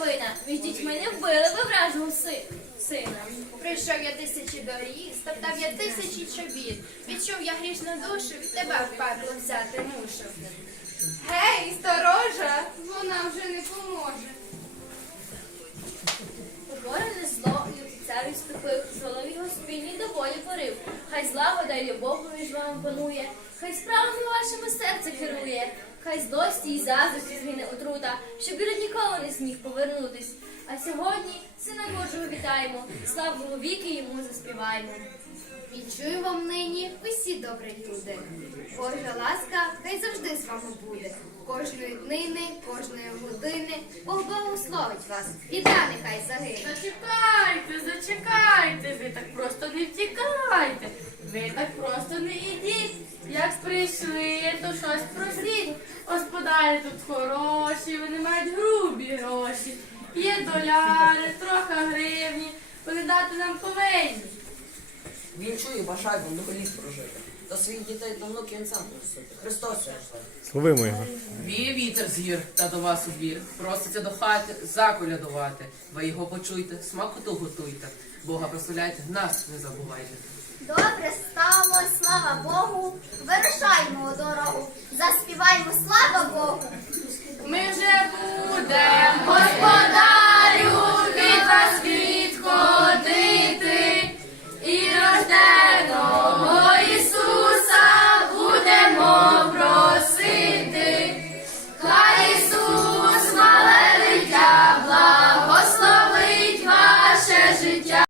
новина. Між дітьми не вбили ви вражого си- сина. Прийшов я тисячі доріг, стоптав я тисячі чобіт. Відчув я грішну душу, від тебе в пекло взяти мушу. Гей, сторожа, волі порив. Хай злагода й любов між вами панує, хай справами вашими серце керує, хай злості і заздрості згине отрута, щоб Ірод ніколи не зміг повернутись. А сьогодні сина Божого вітаємо, славу віки йому заспіваємо. Вічую вам нині усі добрі люди. Божа ласка хай завжди з вами буде. Кожної днини, кожної години Бог благословить вас. Біда нехай загине. Зачекайте, зачекайте, ви так просто не втікайте. Ви так просто не йдіть. Як прийшли, то щось просіть. Господарі тут хороші, вони мають грубі гроші. Є доляри, трохи гривні, вони дати нам повинні. Вінчую, бажаю вам довго літ прожити. Та своїх дітей та внуків він сам просити. Христос рождає. Словимо його. Віє вітер з гір та до вас у двір. Проситься до хати заколядувати. Ви його почуйте, смакоту готуйте. Бога прославляйте, нас не забувайте. Добре стало, слава Богу. Вирушаймо дорогу. Заспіваймо слава Богу.